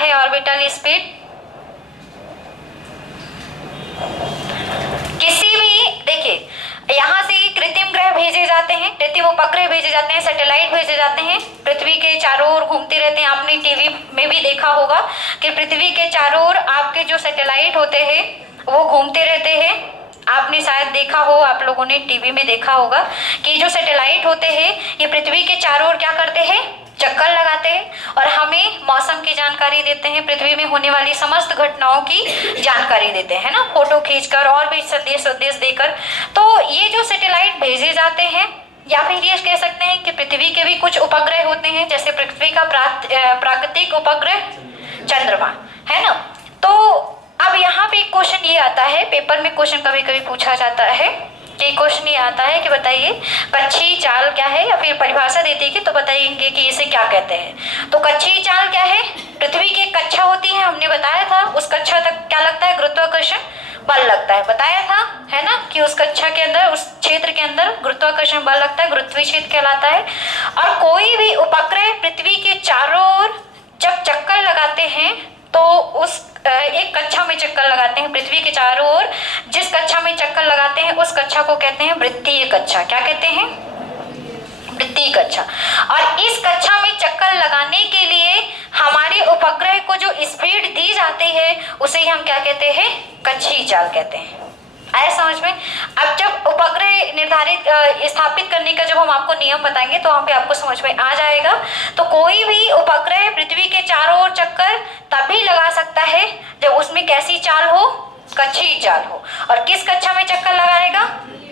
है orbital speed? किसी भी, देखिए यहाँ से कृत्रिम ग्रह भेजे जाते हैं, कृत्रिम उपग्रह भेजे जाते हैं, सैटेलाइट भेजे जाते हैं, पृथ्वी के चारों ओर घूमते रहते हैं। आपने टीवी में भी देखा होगा कि पृथ्वी के चारों ओर आपके जो सैटेलाइट होते हैं वो घूमते रहते हैं। आपने शायद देखा हो, आप लोगों ने टीवी में देखा होगा कि जो सैटेलाइट होते हैं ये पृथ्वी के चारों ओर क्या करते हैं, चक्कर लगाते हैं और हमें मौसम की जानकारी देते हैं, पृथ्वी में होने वाली समस्त घटनाओं की जानकारी देते हैं ना, फोटो खींचकर और भी संदेश देकर। तो ये जो सैटेलाइट भेजे जाते हैं, या फिर ये कह सकते हैं कि पृथ्वी के भी कुछ उपग्रह होते हैं, जैसे पृथ्वी का प्राकृतिक उपग्रह चंद्रमा है ना। तो अब यहाँ पे एक क्वेश्चन ये आता है, पेपर में क्वेश्चन कभी कभी पूछा जाता है कि क्वेश्चन ये आता है कि बताइए कच्छी चाल क्या है, या फिर परिभाषा देते हैं तो बताएंगे कि इसे क्या कहते हैं। तो कच्छी चाल क्या है? पृथ्वी की एक कक्षा होती है, हमने बताया था, उस कक्षा तक क्या लगता है, गुरुत्वाकर्षण बल लगता है, बताया था है ना, कि उस कक्षा के अंदर, उस क्षेत्र के अंदर गुरुत्वाकर्षण बल लगता है, गुरुत्वीय क्षेत्र कहलाता है। और कोई भी उपग्रह पृथ्वी के चारों ओर जब चक्कर लगाते हैं तो उस एक कक्षा में चक्कर लगाते हैं, पृथ्वी के चारों ओर जिस कक्षा में चक्कर लगाते हैं उस कक्षा को कहते हैं वृत्तीय कक्षा। क्या कहते हैं? वृत्तीय कक्षा। और इस कक्षा में चक्कर लगाने के लिए हमारे उपग्रह को जो स्पीड दी जाती है उसे ही हम क्या कहते हैं, कच्छी चाल कहते हैं। आया समझ में? अब जब उपग्रह निर्धारित स्थापित करने का जब हम आपको नियम बताएंगे तो वहाँ पे आपको समझ में आ जाएगा। तो कोई भी उपग्रह पृथ्वी के चारों ओर चक्कर तभी लगा सकता है जब उसमें कैसी चाल हो, कच्छी चाल हो। और किस कक्षा में चक्कर लगाएगा?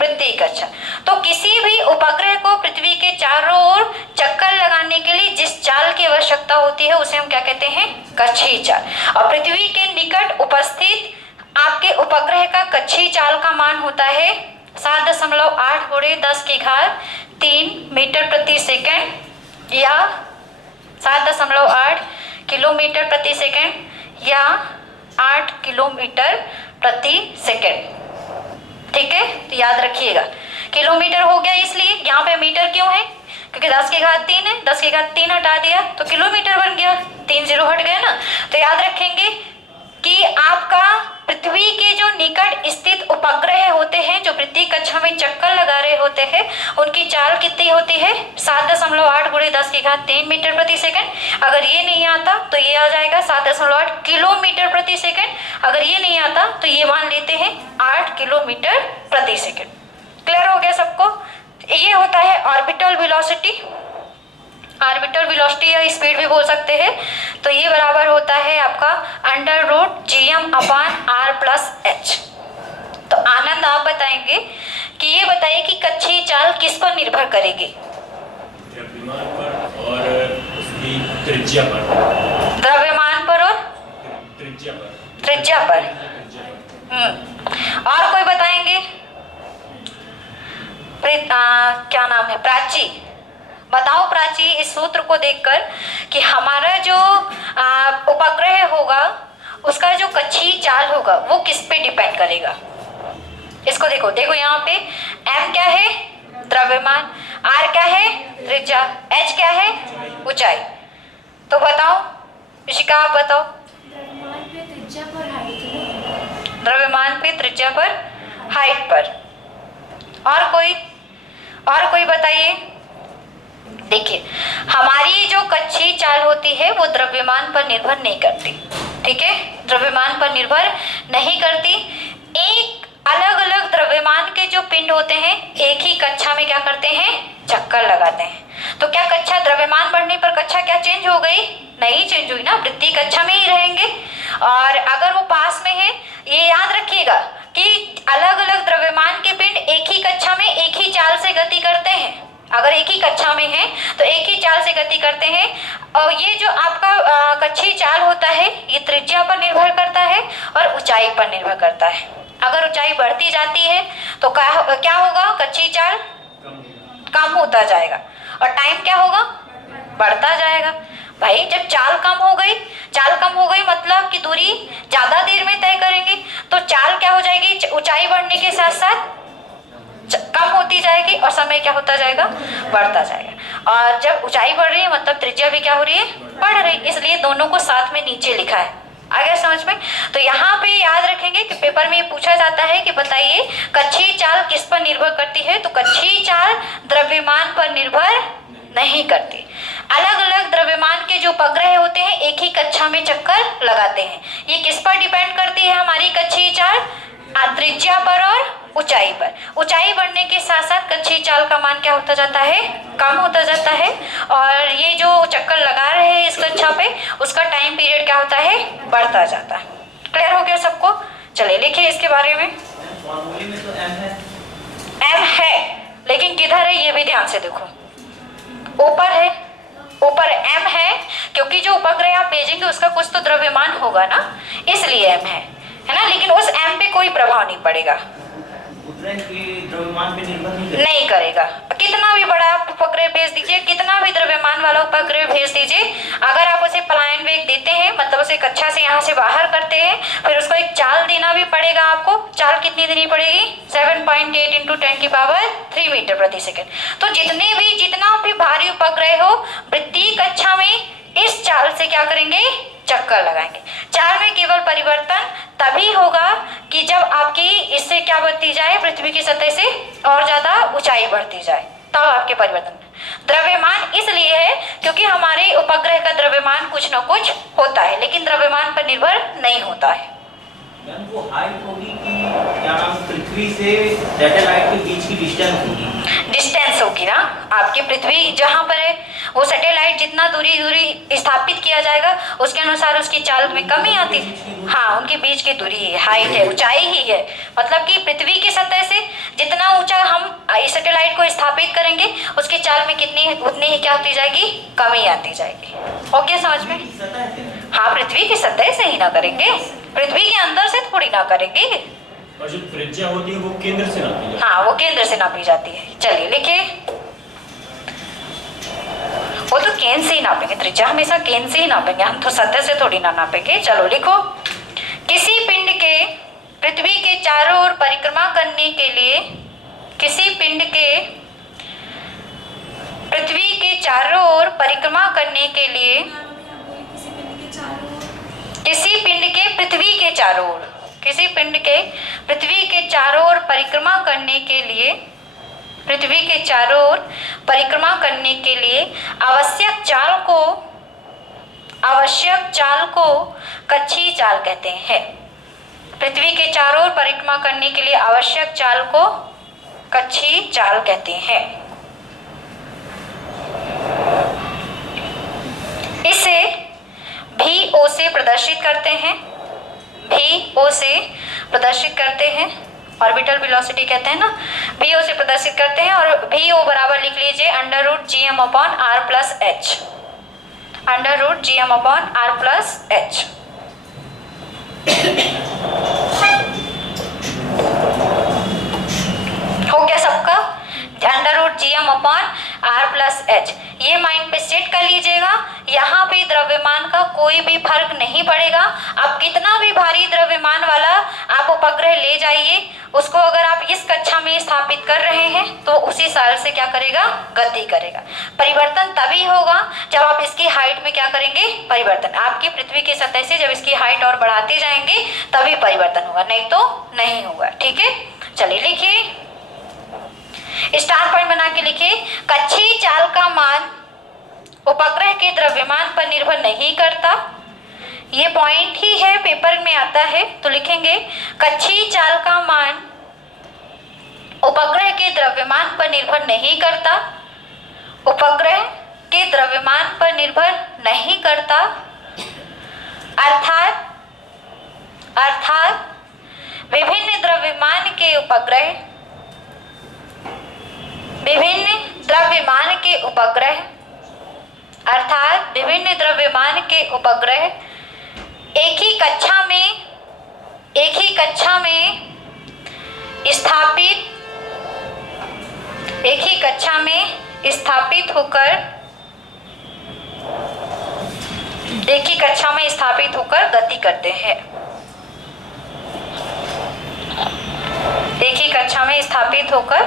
वृत्तीय कक्षा। तो किसी भी उपग्रह को पृथ्वी के चारों ओर चक्कर लगाने के लिए जिस चाल की आवश्यकता होती है उसे हम क्या कहते हैं, कच्छी चाल। और पृथ्वी के निकट उपस्थित आपके उपग्रह का कच्छी चाल का मान होता है 7.8 × 10³ मीटर प्रति सेकंड, या 7.8 किलोमीटर प्रति सेकंड, या 8 किलोमीटर प्रति सेकंड। ठीक है, तो याद रखिएगा। किलोमीटर हो गया, इसलिए यहाँ पे मीटर क्यों है, क्योंकि 10³ है, 10³ हटा दिया तो किलोमीटर बन गया, 3 0 हट गए ना। तो याद रखेंगे कि आपका पृथ्वी के जो निकट स्थित उपग्रह होते हैं, जो वृत्तीय कक्षा में चक्कर लगा रहे होते हैं, उनकी चाल कितनी होती है, 7.8 × 10³ मीटर प्रति सेकंड। अगर ये नहीं आता तो ये आ जाएगा 7.8 किलोमीटर प्रति सेकंड। अगर ये नहीं आता तो ये मान लेते हैं 8 किलोमीटर प्रति सेकंड। क्लियर हो गया सबको? ये होता है ऑर्बिटल वेलोसिटी। ऑर्बिटल वेलोसिटी या स्पीड भी बोल सकते हैं। तो ये बराबर होता है आपका √Gm/r+h। तो आनंद आप बताएंगे कि ये बताइए कि कच्छी चाल किस पर निर्भर करेगी? द्रव्यमान पर और उसकी त्रिज्या पर। द्रव्यमान पर और त्रिज्या पर। और कोई बताएंगे? क्या नाम है? प्राची। बताओ प्राची, इस सूत्र को देखकर कि हमारा जो उपग्रह होगा उसका जो कच्छी चाल होगा वो किस पे डिपेंड करेगा। इसको देखो, देखो यहाँ पे m क्या है, द्रव्यमान, r क्या है, त्रिज्या, h क्या है, ऊंचाई। तो बताओ ऋषिका, आप बताओ। द्रव्यमान पे त्रिज्या पर हाइट पर। और कोई बताइए। देखिए, हमारी जो कच्छी चाल होती है वो द्रव्यमान पर निर्भर नहीं करती। ठीक है, द्रव्यमान पर निर्भर नहीं करती। एक अलग अलग द्रव्यमान के जो पिंड होते हैं एक ही कक्षा में क्या करते हैं, चक्कर लगाते हैं। तो क्या कक्षा, द्रव्यमान बढ़ने पर कक्षा क्या चेंज हो गई? नहीं चेंज हुई ना, वृत्तीय कक्षा में ही रहेंगे। और अगर वो पास में है, ये याद रखिएगा कि अलग अलग द्रव्यमान के पिंड एक ही कक्षा में एक ही चाल से गति करते हैं। अगर एक ही कक्षा में है तो एक ही चाल से गति करते हैं। और ये जो आपका कच्छी चाल होता है ये त्रिज्या पर निर्भर करता है और ऊंचाई पर निर्भर करता है। अगर ऊंचाई बढ़ती जाती है तो क्या होगा, कच्ची चाल कम होता जाएगा और टाइम क्या होगा, बढ़ता जाएगा। भाई जब चाल कम हो गई मतलब कि दूरी ज्यादा देर में तय करेंगे तो चाल क्या हो जाएगी, ऊंचाई बढ़ने के साथ साथ कम कम होती जाएगी और समय क्या होता जाएगा, बढ़ता जाएगा। और जब ऊंचाई बढ़ रही है मतलब त्रिज्या भी क्या हो रही है, बढ़ रही है, इसलिए दोनों को साथ में नीचे लिखा है। आ गया समझ में? तो यहाँ पे याद रखेंगे कि पेपर में पूछा जाता है कि बताइए कक्षीय चाल किस पर निर्भर करती है, तो कक्षीय चाल द्रव्यमान पर निर्भर नहीं करती। अलग अलग द्रव्यमान के जो उपग्रह होते हैं एक ही कक्षा में चक्कर लगाते हैं। ये किस पर डिपेंड करती है हमारी कक्षीय चाल, त्रिज्या पर और ऊंचाई पर। ऊंचाई बढ़ने के साथ साथ कक्षीय चाल का मान क्या होता जाता है, कम होता जाता है। और ये जो चक्कर लगा रहे हैं इस कक्षा पे उसका टाइम पीरियड क्या होता है, बढ़ता जाता है। क्लियर हो गया सबको? चलिए लिखिए इसके बारे में। फॉर्मूले में तो एम है लेकिन किधर है ये भी ध्यान से देखो, ऊपर है, ऊपर एम है क्योंकि जो उपग्रह आप भेजेंगे उसका कुछ तो द्रव्यमान होगा ना, इसलिए एम है ना। लेकिन उस एम पे कोई प्रभाव नहीं पड़ेगा, उपग्रह के द्रव्यमान पे निर्भर नहीं करेगा। कितना भी बड़ा आप उपग्रह भेज दीजिए, कितना भी द्रव्यमान वाला उपग्रह भेज दीजिए, अगर आप उसे पलायन वेग देते हैं मतलब उसे कक्षा से यहाँ से बाहर करते हैं, फिर उसको एक चाल देना भी पड़ेगा आपको। चाल कितनी देनी पड़ेगी, 7.8 इंटू 10⁻³ मीटर प्रति सेकेंड। तो जितना भी भारी उपग्रह हो वृत्तीय कक्षा में इस चाल से क्या करेंगे, चक्कर लगाएंगे। चाल में केवल परिवर्तन तभी होगा कि जब आपकी इससे क्या बढ़ती जाए, पृथ्वी की सतह से और ज्यादा ऊंचाई बढ़ती जाए, तब आपके परिवर्तन। द्रव्यमान इसलिए है क्योंकि हमारे उपग्रह का द्रव्यमान कुछ न कुछ होता है लेकिन द्रव्यमान पर निर्भर नहीं होता है। मैम वो हाइट होगी कि क्या नाम, पृथ्वी से सैटेलाइट के बीच की डिस्टेंस होगी, डिस्टेंस होगी ना। आपकी पृथ्वी जहाँ पर है वो सैटेलाइट जितना दूरी स्थापित किया जाएगा उसके अनुसार उसकी चाल में कमी आती है। हाँ, उनके बीच की दूरी है, हाइट है, ऊंचाई ही है। मतलब कि पृथ्वी की सतह से जितना ऊंचा हम इस सैटेलाइट को स्थापित करेंगे उसकी चाल में कितनी उतनी ही क्या होती जाएगी, कमी आती जाएगी। ओके समझ में? सतह से हाँ, पृथ्वी की सतह से ही ना करेंगे, पृथ्वी के अंदर से थोड़ी ना करेंगे। और जो त्रिज्या होती है वो केंद्र से नापी जाती है। हाँ, वो केंद्र से नापी जाती है। चलिए लिखिए, वो तो केंद्र से ही नापेंगे, त्रिज्या हमेशा केंद्र से ही नापेंगे, हम तो सतह से थोड़ी ना नापेंगे। चलो लिखो, किसी पिंड के पृथ्वी के चारों ओर परिक्रमा करने के लिए, किसी पिंड के पृथ्वी के चारों ओर परिक्रमा करने के लिए, किसी पिंड के पृथ्वी के चारों ओर, किसी पिंड के पृथ्वी के चारों ओर परिक्रमा करने के लिए, पृथ्वी के चारों ओर परिक्रमा करने के लिए आवश्यक चाल को कक्षीय चाल कहते हैं। पृथ्वी के चारों ओर परिक्रमा करने के लिए आवश्यक चाल को कक्षीय चाल कहते हैं। इसे VO से प्रदर्शित करते हैं, VO से प्रदर्शित करते हैं, ऑर्बिटल वेलोसिटी कहते हैं ना, VO से प्रदर्शित करते हैं। और VO बराबर लिख लीजिए √GM/r+h, √GM/r+h। हो गया सबका? √GM/r+h, ये माइंड पे सेट कर लीजिएगा। यहाँ पे द्रव्यमान का कोई भी फर्क नहीं पड़ेगा। आप कितना भी भारी द्रव्यमान वाला आप उपग्रह ले जाइए, उसको अगर आप इस कक्षा में स्थापित कर रहे हैं तो उसी साल से क्या करेगा, गति करेगा। परिवर्तन तभी होगा जब आप इसकी हाइट में क्या करेंगे, परिवर्तन। आपकी पृथ्वी की सतह से जब इसकी हाइट और बढ़ाते जाएंगे तभी परिवर्तन होगा, नहीं तो नहीं होगा। ठीक है, चलिए लिखिए, स्टार पॉइंट बना के लिखिए, कक्षीय चाल का मान उपग्रह के द्रव्यमान पर निर्भर नहीं करता। ये पॉइंट ही है, पेपर में आता है तो लिखेंगे कक्षीय चाल का मान उपग्रह के द्रव्यमान पर निर्भर नहीं करता, उपग्रह के द्रव्यमान पर निर्भर नहीं करता। अर्थात विभिन्न द्रव्यमान के उपग्रह, विभिन्न द्रव्यमान के उपग्रह, अर्थात विभिन्न द्रव्यमान के उपग्रह एक ही कक्षा में स्थापित होकर गति करते हैं। एक ही की कक्षा में स्थापित होकर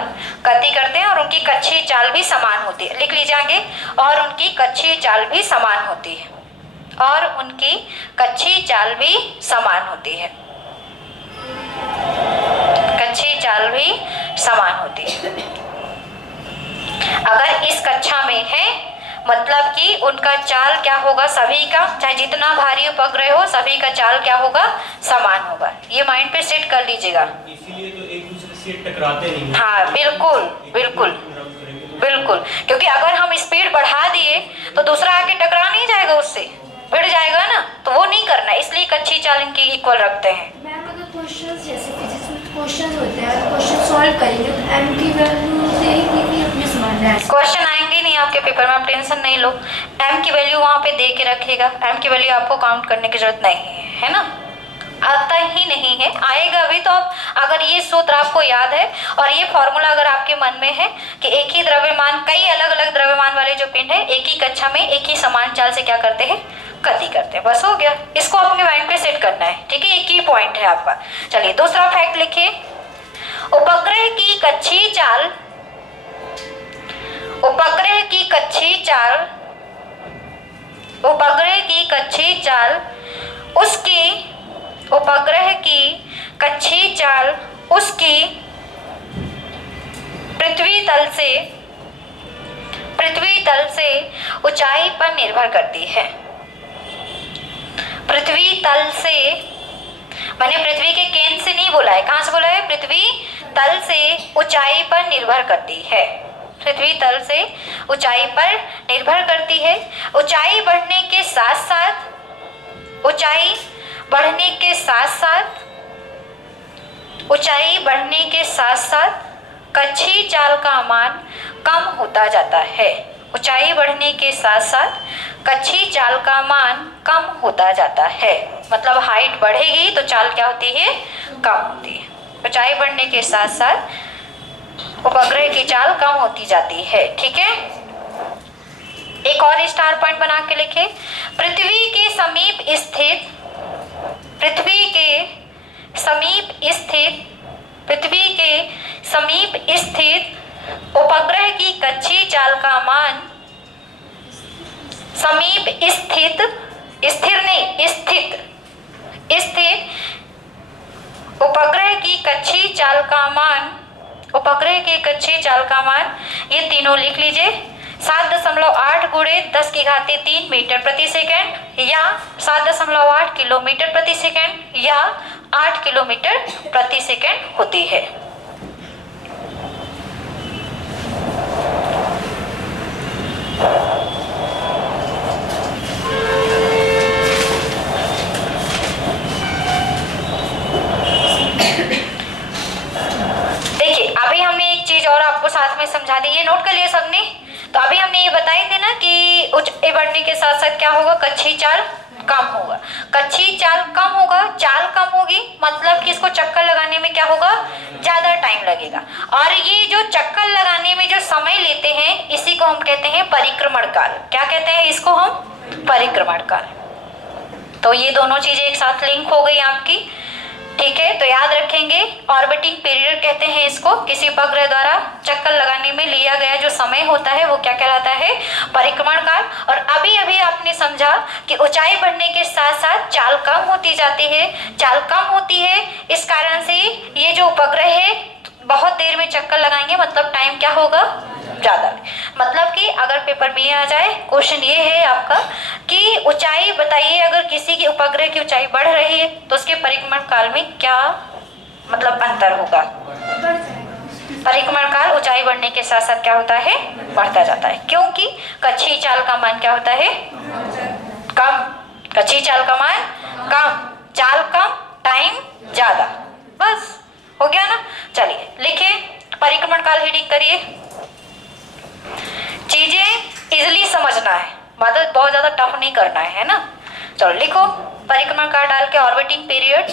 गति करते हैं और उनकी कक्षीय चाल भी समान होती है। लिख लीजिए आगे, और उनकी कक्षीय चाल भी समान होती है, और उनकी कक्षीय चाल भी समान होती है, कक्षीय चाल भी समान होती है। अगर इस कक्षा में है मतलब कि उनका चाल क्या होगा, सभी का, चाहे जितना भारी उपग्रह हो, सभी का चाल क्या होगा, समान होगा। ये माइंड पे सेट कर लीजिएगा। इसीलिए तो एक दूसरे से टकराते नहीं हैं। हाँ बिल्कुल बिल्कुल बिल्कुल, क्योंकि अगर हम स्पीड बढ़ा दिए तो दूसरा आके टकरा नहीं जाएगा, उससे भिड़ जाएगा ना, तो वो नहीं करना, इसलिए कच्ची चाल इनकी इक्वल रखते हैं। मैम अगर क्वेश्चंस जैसे फिजिक्स में क्वेश्चन होते हैं, क्वेश्चन सॉल्व करेंगे तो m की वैल्यू से ही अपने समझना है। क्वेश्चन आएंगे नहीं आपके पेपर में, आप टेंशन नहीं लो, m की वैल्यू वहाँ पे दे के रखेगा, m की वैल्यू आपको काउंट करने की जरूरत नहीं है ना, आता ही नहीं है, आएगा अभी। तो आप अगर ये सूत्र आपको याद है और ये फॉर्मूला अगर आपके मन में है कि एक ही द्रव्यमान, कई अलग अलग द्रव्यमान वाले जो पिंड है एक ही कक्षा में एक ही समान चाल से क्या करते हैं, गति करते हैं, बस हो गया। इसको अपने माइंड पे सेट करना है, ठीक है, एक ही पॉइंट है आपका। चलिए दूसरा फैक्ट लिखिए, उपग्रह की कक्षीय चाल, उपग्रह की कक्षीय चाल, उपग्रह की कक्षीय चाल उसकी, उपग्रह की कक्षीय चाल उसकी पृथ्वी तल से ऊंचाई पर निर्भर करती है। पृथ्वी तल से, मैंने पृथ्वी के केंद्र से नहीं बोला है, कहां से बोला है, पृथ्वी तल से ऊंचाई पर निर्भर करती है, पृथ्वी तल से ऊंचाई पर निर्भर करती है। ऊंचाई बढ़ने के साथ साथ, ऊंचाई बढ़ने के साथ साथ, ऊंचाई बढ़ने के साथ साथ कक्षीय चाल का मान कम होता जाता है। ऊंचाई बढ़ने के साथ साथ कक्षीय चाल का मान कम होता जाता है, मतलब हाइट बढ़ेगी तो चाल क्या होती है, कम होती है। ऊंचाई बढ़ने के साथ साथ उपग्रह की चाल कम होती जाती है, ठीक है। एक और स्टार पॉइंट बना के लिखे, पृथ्वी के समीप स्थित, पृथ्वी के समीप स्थित, पृथ्वी के समीप स्थित उपग्रह की कक्षीय चाल का मान, समीप स्थित, स्थिर नहीं, स्थित, स्थित उपग्रह की कक्षीय चाल का मान, उपग्रह की कक्षीय चाल का मान, ये तीनों लिख लीजिए, 7.8 गुणे 10⁻³ मीटर प्रति सेकेंड, या 7.8 किलोमीटर प्रति सेकेंड, या 8 किलोमीटर प्रति सेकेंड होती है। देखिए अभी हमने एक चीज और आपको साथ में समझा दी, ये नोट कर लिया सबने। तो अभी हमने ये बताई थी ना कि ऊंचाई बढ़ने के साथ साथ क्या होगा, कक्षीय चाल कम होगा, कक्षीय चाल कम होगा, चाल कम होगी, मतलब कि इसको चक्कर लगाने में क्या होगा, ज्यादा टाइम लगेगा। और ये जो चक्कर लगाने में जो समय लेते हैं इसी को हम कहते हैं परिक्रमण काल। क्या कहते हैं इसको हम, परिक्रमण काल। तो ये दोनों चीजें एक साथ लिंक हो गई आपकी, ठीक है। तो याद रखेंगे, ऑर्बिटिंग पीरियड कहते हैं इसको, किसी उपग्रह द्वारा चक्कर लगाने में लिया गया जो समय होता है वो क्या कहलाता है, परिक्रमण काल। और अभी अभी आपने समझा कि ऊंचाई बढ़ने के साथ साथ चाल कम होती जाती है, चाल कम होती है, इस कारण से ये जो उपग्रह है बहुत देर में चक्कर लगाएंगे, मतलब टाइम क्या होगा, ज्यादा। मतलब कि अगर पेपर में आ जाए क्वेश्चन ये है आपका कि ऊंचाई बताइए, अगर किसी की उपग्रह की ऊंचाई बढ़ रही है तो उसके परिक्रमण काल में क्या मतलब अंतर होगा, परिक्रमण काल ऊंचाई बढ़ने के साथ साथ क्या होता है, बढ़ता जाता है, क्योंकि कक्षीय चाल का मान क्या होता है, कम, कक्षीय चाल का मान कम, चाल कम, टाइम ज्यादा, बस हो गया ना। चलिए लिखिए, परिक्रमण काल हेडिंग करिए, चीजें इजिली समझना है, मतलब बहुत ज्यादा टफ नहीं करना है ना। चलो लिखो, परिक्रमण काल डाल के ऑर्बिटिंग पीरियड,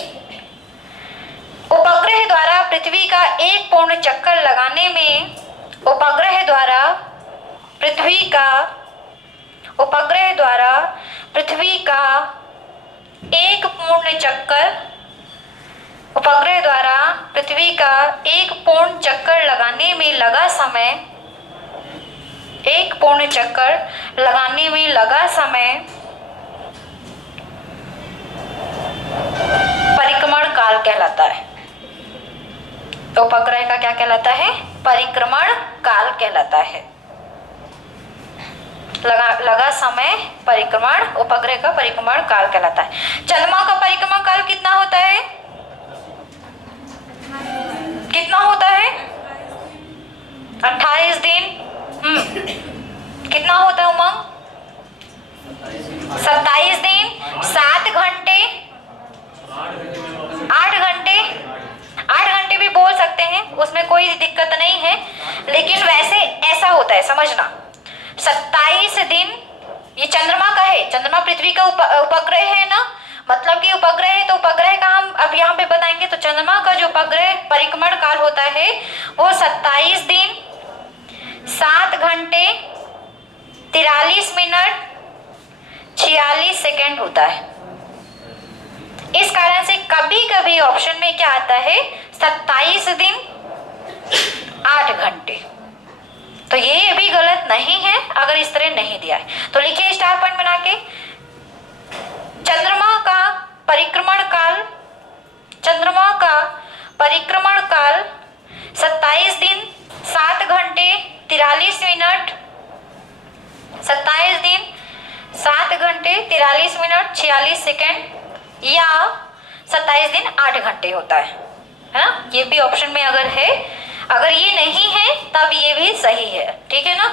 उपग्रह द्वारा पृथ्वी का एक पूर्ण चक्कर लगाने में, उपग्रह द्वारा पृथ्वी का, उपग्रह द्वारा पृथ्वी का एक पूर्ण चक्कर, उपग्रह द्वारा पृथ्वी का एक पूर्ण चक्कर लगाने में लगा समय, एक पूर्ण चक्कर लगाने में लगा समय परिक्रमण काल कहलाता है। तो उपग्रह का क्या कहलाता है? परिक्रमण काल कहलाता है। लगा समय परिक्रमण, उपग्रह का परिक्रमण काल कहलाता है। चंद्रमा का परिक्रमण काल कितना होता है? कितना होता है? 28 दिन। कितना होता है उमंग? 27 दिन, 7 घंटे, 8 घंटे, 8 घंटे भी बोल सकते हैं, उसमें कोई दिक्कत नहीं है। लेकिन वैसे ऐसा होता है, समझना, 27 दिन ये चंद्रमा का है। चंद्रमा पृथ्वी का उपग्रह है ना, मतलब कि उपग्रह है, तो उपग्रह का हम अब यहाँ पे बताएंगे। तो चंद्रमा का जो उपग्रह परिक्रमण काल होता है वो 27 दिन, 7 घंटे, 43 मिनट, 46 सेकेंड होता है। इस कारण से कभी कभी ऑप्शन में क्या आता है? 27 दिन 8 घंटे। तो ये भी गलत नहीं है अगर इस तरह नहीं दिया है। तो लिखिए स्टार पॉइंट बना के, चंद्रमा का परिक्रमण काल, चंद्रमा का परिक्रमण काल 27 दिन 7 घंटे 43 मिनट, 27 दिन 7 घंटे 43 मिनट 46 सेकेंड या 27 दिन 8 घंटे होता है ना। ये भी ऑप्शन में अगर है, अगर ये नहीं है तब ये भी सही है, ठीक है ना।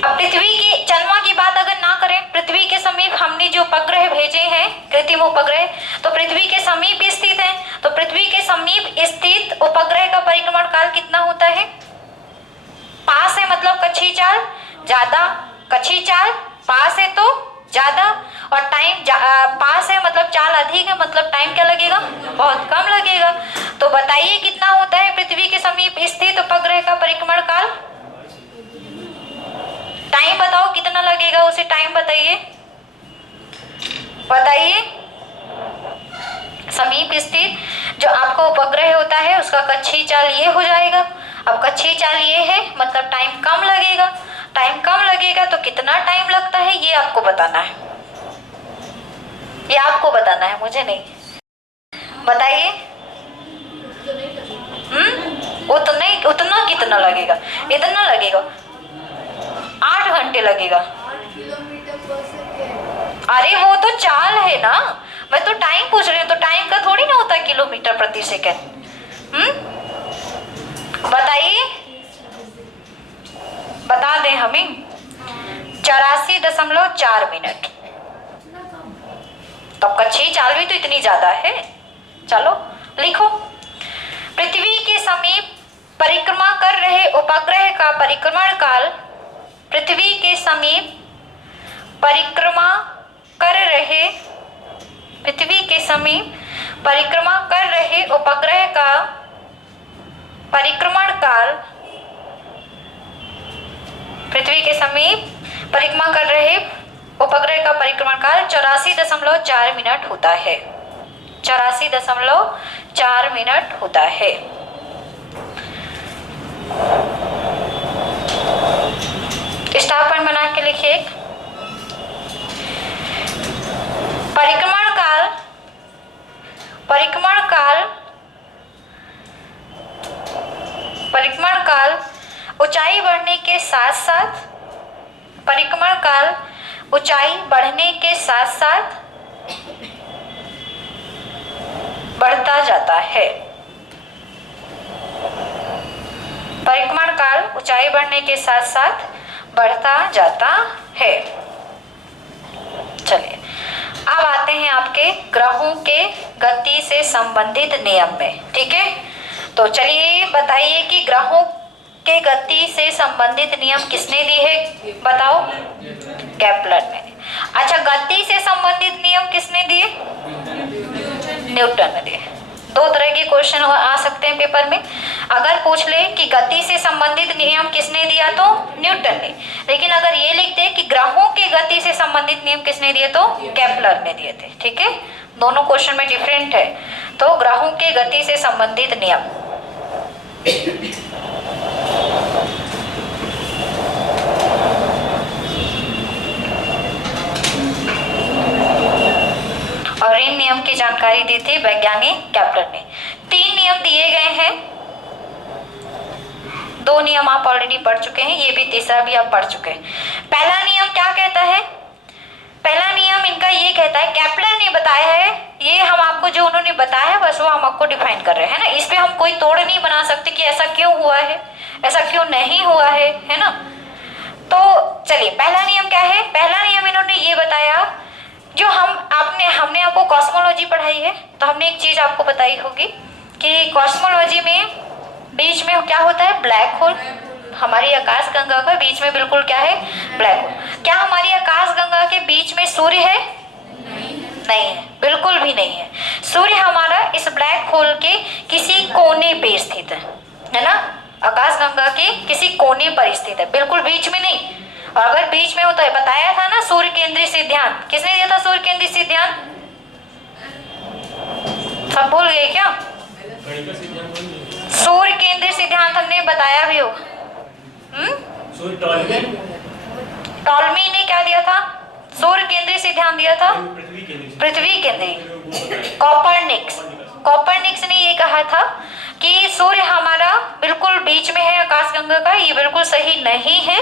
अब पृथ्वी की, चंद्रमा की बात अगर ना करें, पृथ्वी के समीप हमने जो उपग्रह भेजे हैं, कृत्रिम उपग्रह, तो पृथ्वी के समीप स्थित है। तो पृथ्वी के समीप स्थित उपग्रह का परिक्रमण काल कितना होता है? पास है मतलब कच्छी चाल ज्यादा, कच्छी चाल पास है तो ज्यादा, और टाइम पास है मतलब चाल अधिक है, मतलब टाइम क्या लगेगा? बहुत कम लगेगा। तो बताइए कितना होता है पृथ्वी के समीप स्थित उपग्रह का परिक्रमण काल? टाइम बताओ कितना लगेगा, उसे टाइम बताइए, बताइए। समीप स्थित जो आपका उपग्रह होता है उसका कच्छी चाल ये हो जाएगा। अब कच्छी चाल ये है मतलब टाइम कम लगेगा। टाइम कम लगेगा तो कितना टाइम लगता है ये आपको बताना है, ये आपको बताना है, मुझे नहीं। बताइए। उतना कितना लगेगा? इतना लगेगा, 8 घंटे लगेगा। 8 किलोमीटर पर सेकेंड। अरे वो तो चाल है ना, मैं तो टाइम पूछ रही हूँ। तो टाइम का थोड़ी ना होता है किलोमीटर प्रति सेकेंड। बताइए, बता दें हमें। 84.4 मिनट। तब कच्छी चाल भी तो इतनी ज्यादा है। चलो लिखो, पृथ्वी के समीप परिक्रमा कर रहे उपग्रह का परिक्रमण काल, पृथ्वी के समीप परिक्रमा कर रहे, पृथ्वी के समीप परिक्रमा कर रहे उपग्रह का परिक्रमण काल, पृथ्वी के समीप परिक्रमा कर रहे उपग्रह का परिक्रमण काल 84.4 मिनट होता है। 84.4 मिनट होता है। स्टार पॉइंट बना के लिखिए। परिक्रमण काल, परिक्रमण काल, परिक्रमण काल ऊंचाई बढ़ने के साथ साथ, परिक्रमण काल ऊंचाई बढ़ने के साथ साथ बढ़ता जाता है। परिक्रमण काल ऊंचाई बढ़ने के साथ साथ बढ़ता जाता है। चलिए अब आते हैं आपके ग्रहों के गति से संबंधित नियम में, ठीक है। तो चलिए बताइए कि ग्रहों के गति से संबंधित नियम किसने दी है? बताओ। केपलर ने। अच्छा, गति से संबंधित नियम किसने दिए? न्यूटन ने दिए। दो तरह के क्वेश्चन आ सकते हैं पेपर में। अगर पूछ ले कि गति से संबंधित नियम किसने दिया तो न्यूटन ने, लेकिन अगर ये लिख दे कि ग्रहों के गति से संबंधित नियम किसने दिए तो केपलर ने दिए थे। ठीक है, दोनों क्वेश्चन में डिफरेंट है। तो ग्रहों के गति से संबंधित नियम, और इन नियम की जानकारी दी थी वैज्ञानिक केपलर ने। 3 नियम दिए गए हैं, 2 नियम आप ऑलरेडी पढ़ चुके हैं, ये भी तीसरा भी आप पढ़ चुके हैं। पहला नियम क्या कहता है? पहला नियम इनका ये कहता है, केपलर ने बताया है, ये हम आपको जो उन्होंने बताया है बस वो हम आपको डिफाइन कर रहे हैं ना, इस पे हम कोई तोड़ नहीं बना सकते कि ऐसा क्यों हुआ है, ऐसा क्यों नहीं हुआ है ना। तो चलिए पहला नियम क्या है? पहला नियम इन्होंने ये बताया, जो हमने आपको कॉस्मोलॉजी पढ़ाई है तो हमने एक चीज आपको बताई होगी कि कॉस्मोलॉजी में बीच में क्या होता है? Black hole. हमारी आकाश गंगा का बीच में बिल्कुल क्या है? Black hole. क्या हमारी आकाश गंगा के बीच में सूर्य है? नहीं है, बिल्कुल भी नहीं है। सूर्य हमारा इस ब्लैक होल के किसी कोने पे स्थित है ना, आकाश गंगा के किसी कोने पर स्थित है, बिल्कुल बीच में नहीं। और अगर बीच में होता है, बताया था ना सूर्य केंद्रीय सिद्धांत, किसने दिया था सूर्य केंद्रीय सिद्धांत? सब भूल गए क्या? सूर्य केंद्रीय सिद्धांत हमने बताया भी हो। टॉलमी ने क्या दिया था? सूर्य केंद्रीय सिद्धांत दिया था, पृथ्वी केंद्रीय। कॉपरनिक्स ने ये कहा था कि सूर्य हमारा बिल्कुल बीच में है आकाश गंगा का, ये बिल्कुल सही नहीं है।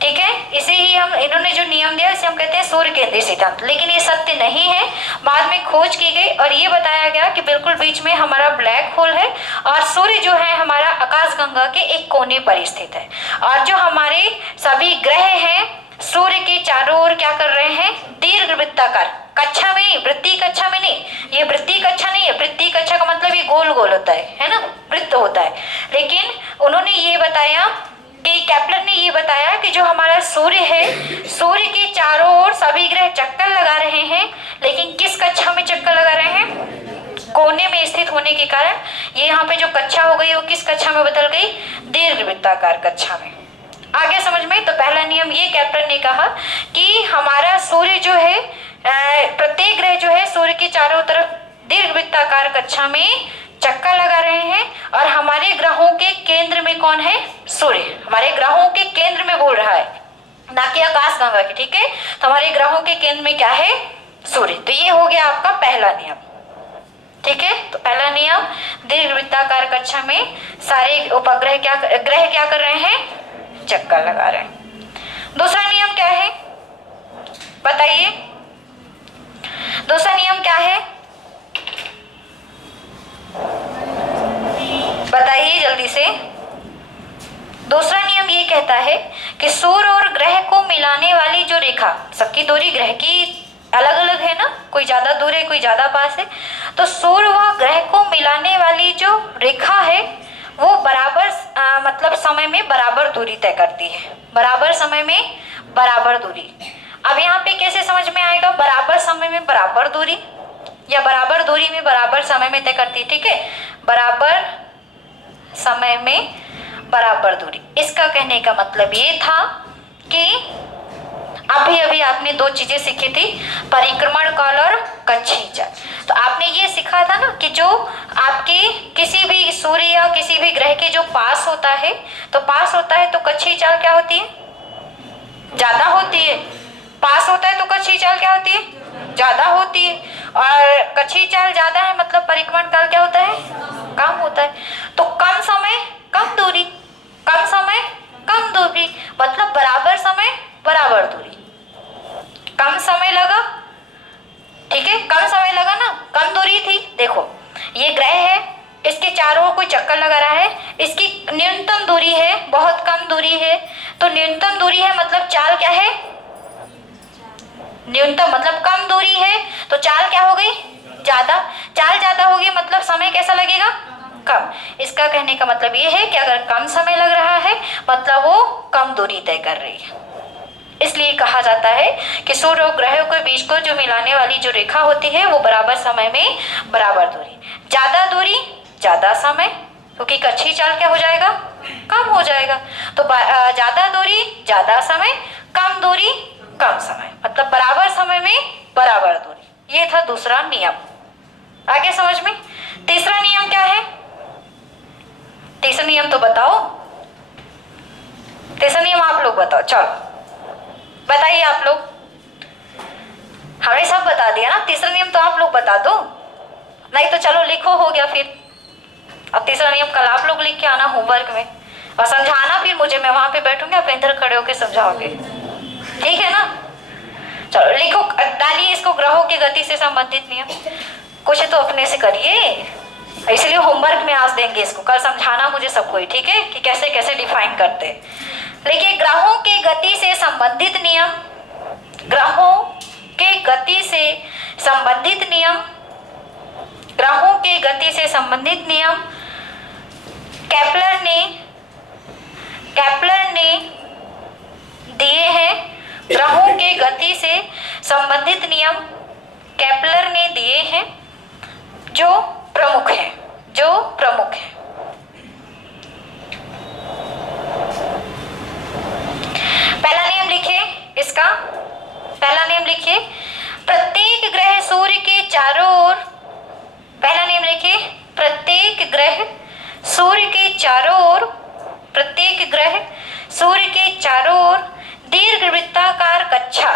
ठीक है, इसे ही इन्होंने जो नियम दिया इसे हम कहते हैं सूर्य केंद्रीय सिद्धांत, लेकिन ये सत्य नहीं है। बाद में खोज की गई और ये बताया गया कि बिल्कुल बीच में हमारा ब्लैक होल है और सूर्य जो है हमारा आकाश गंगा के एक कोने पर स्थित है। और जो हमारे सभी ग्रह हैं सूर्य के चारों ओर क्या कर रहे हैं? दीर्घ वृत्ताकार कक्षा में, वृत्तीय कक्षा में नहीं, ये वृत्तीय कक्षा नहीं है। वृत्तीय कक्षा का मतलब ये गोल गोल होता है ना, वृत्त होता है। लेकिन उन्होंने ये बताया कि केपलर ने ये बताया कि जो हमारा सूर्य है, सूर्य के चारों ओर सभी ग्रह चक्कर लगा रहे हैं, लेकिन किस कक्षा में चक्कर लगा रहे हैं? कोने में स्थित होने के कारण ये यहाँ पे जो कक्षा हो गई वो किस कक्षा में बदल गई? दीर्घ वृत्ताकार कक्षा में। आगे समझ में? तो पहला नियम ये केपलर ने कहा कि हमारा सूर्य जो है, प्रत्येक ग्रह जो है सूर्य के चारों तरफ दीर्घ वृत्ताकार कक्षा में चक्कर लगा रहे हैं और हमारे ग्रहों के केंद्र में कौन है? सूर्य। हमारे ग्रहों के केंद्र में बोल रहा है, ना कि आकाश गंगा के। ठीक है, तो हमारे ग्रहों के केंद्र में क्या है? सूर्य। तो ये हो गया आपका पहला नियम। ठीक है, तो पहला नियम, दीर्घ वृत्ताकार कक्षा में सारे उपग्रह ग्रह क्या कर रहे हैं? चक्कर लगा रहे हैं। दूसरा नियम क्या है बताइए? दूसरा नियम क्या है बताइए जल्दी से। दूसरा नियम ये कहता है कि सूर्य और ग्रह को मिलाने वाली जो रेखा, सबकी दूरी ग्रह की अलग अलग है ना, कोई ज्यादा दूर है कोई ज्यादा पास है, तो सूर्य व ग्रह को मिलाने वाली जो रेखा है वो बराबर मतलब समय में बराबर दूरी तय करती है। बराबर समय में बराबर दूरी। अब यहाँ पे कैसे समझ में आएगा? बराबर समय में बराबर दूरी या बराबर दूरी में बराबर समय में तय करती है। ठीक है, बराबर समय में बराबर दूरी। इसका कहने का मतलब ये था कि अभी अभी आपने 2 चीजें सीखी थी, परिक्रमण काल और कक्षीय चाल। तो आपने ये सीखा था ना कि जो आपके किसी भी सूर्य या किसी भी ग्रह के जो पास होता है, तो पास होता है तो कक्षीय चाल क्या होती है? ज्यादा होती है। पास होता है तो कक्षीय चाल क्या होती है? ज्यादा होती है। और कक्षीय चाल ज्यादा है मतलब परिक्रमण काल क्या होता है? कम होता है। तो कम समय कम दूरी, कम समय कम दूरी, मतलब बराबर समय बराबर दूरी। कम समय लगा, ठीक है, कम समय लगा ना, कम दूरी थी। देखो ये ग्रह है, इसके चारों ओर कोई चक्कर लगा रहा है, इसकी न्यूनतम दूरी है, बहुत कम दूरी है। तो न्यूनतम दूरी है मतलब चाल क्या है? न्यूनतम मतलब कम दूरी है, तो चाल क्या हो गई? ज्यादा। चाल ज्यादा होगी मतलब समय कैसा लगेगा? कम। इसका कहने का मतलब ये है कि अगर कम समय लग रहा है मतलब वो कम दूरी तय कर रही है। इसलिए कहा जाता है कि सूर्य और ग्रहों के बीच को जो मिलाने वाली जो रेखा होती है वो बराबर समय में बराबर दूरी, ज्यादा दूरी ज्यादा समय, क्योंकि कच्छी चाल क्या हो जाएगा, कम हो जाएगा। तो ज्यादा दूरी ज्यादा समय, कम दूरी कम समय, मतलब बराबर समय में बराबर दूरी। ये था दूसरा नियम। आगे समझ में। तीसरा नियम क्या है? तीसरा नियम तो बताओ, तीसरा नियम आप लोग बताओ, चलो बताइए आप लोग। हमने सब बता दिया ना, तीसरा नियम तो आप लोग बता दो, नहीं तो चलो लिखो, हो गया फिर। अब तीसरा नियम कल आप लोग लिख के आना होमवर्क में और समझाना, फिर मुझे, मैं वहां पे बैठूंगी, आप इधर खड़े होके समझाओगे, ठीक है ना। चलो लिखो, डालिए इसको, ग्रहों की गति से संबंधित नियम। कुछ तो अपने से करिए, इसलिए होमवर्क में आज देंगे इसको, कल समझाना मुझे सबको ही, ठीक है, कि कैसे कैसे डिफाइन करते हैं। देखिए, ग्रहों की गति से संबंधित नियम, ग्रहों के गति से संबंधित नियम, ग्रहों के गति से संबंधित नियम केपलर ने दिए हैं। ग्रहों के गति से संबंधित नियम केपलर ने दिए हैं, जो प्रमुख हैं, जो प्रमुख हैं। पहला नियम लिखिए, इसका पहला नियम लिखिए, प्रत्येक ग्रह सूर्य के चारों ओर, पहला नियम लिखिए, प्रत्येक ग्रह सूर्य के चारों ओर, प्रत्येक ग्रह सूर्य के चारों ओर दीर्घवृत्ताकार कक्षा,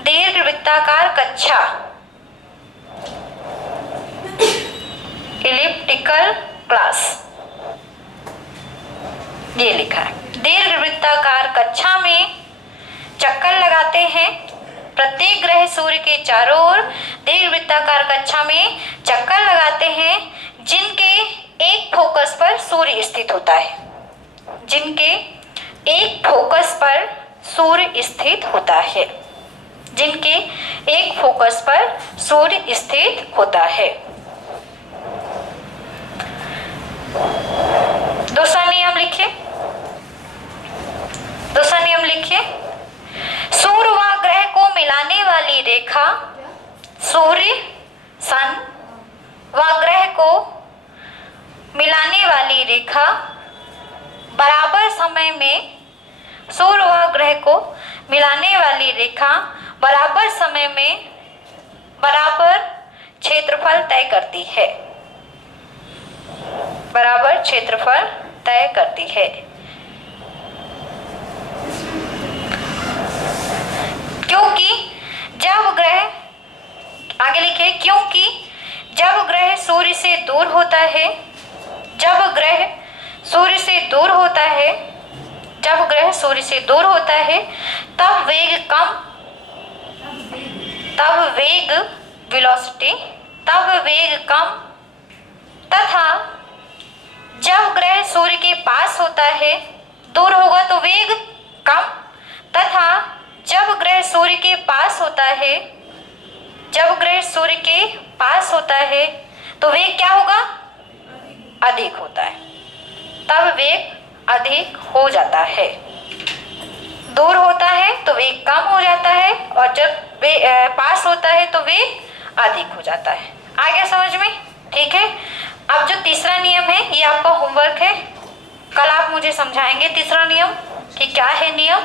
दीर्घवृत्ताकार कक्षा, इलिप्टिकल क्लास, ये लिखा है। दीर्घवृत्ताकार कक्षा में चक्कर लगाते हैं। प्रत्येक ग्रह सूर्य के चारों ओर दीर्घवृत्ताकार कक्षा में चक्कर लगाते हैं, जिनके एक फोकस पर सूर्य स्थित होता है, जिनके एक फोकस पर सूर्य स्थित होता है, जिनके एक फोकस पर सूर्य स्थित होता है। दूसरा नियम लिखिए, दूसरा नियम लिखिए, सूर्य व ग्रह को मिलाने वाली रेखा, सूर्य सन व ग्रह को मिलाने वाली रेखा बराबर समय में, सूर्य व ग्रह को मिलाने वाली रेखा बराबर समय में बराबर क्षेत्रफल तय करती है, बराबर क्षेत्रफल तय करती है। क्योंकि जब ग्रह, आगे लिखिए, क्योंकि जब ग्रह सूर्य से दूर होता है, जब ग्रह सूर्य से दूर होता है, जब ग्रह सूर्य से दूर होता है, तब वेग कम, तब वेग वेलोसिटी, तब वेग कम, तथा जब ग्रह सूर्य के पास होता है, दूर होगा तो वेग कम, तथा जब ग्रह सूर्य के पास होता है, जब ग्रह सूर्य के पास होता है तो वेग क्या होगा, अधिक होता है, तब वेग अधिक हो जाता है। दूर होता है तो वेग कम हो जाता है, और जब पास होता है तो वेग अधिक हो जाता है। आ गया समझ में, ठीक है। अब जो तीसरा नियम है ये आपका होमवर्क है, कल आप मुझे समझाएंगे तीसरा नियम कि क्या है नियम।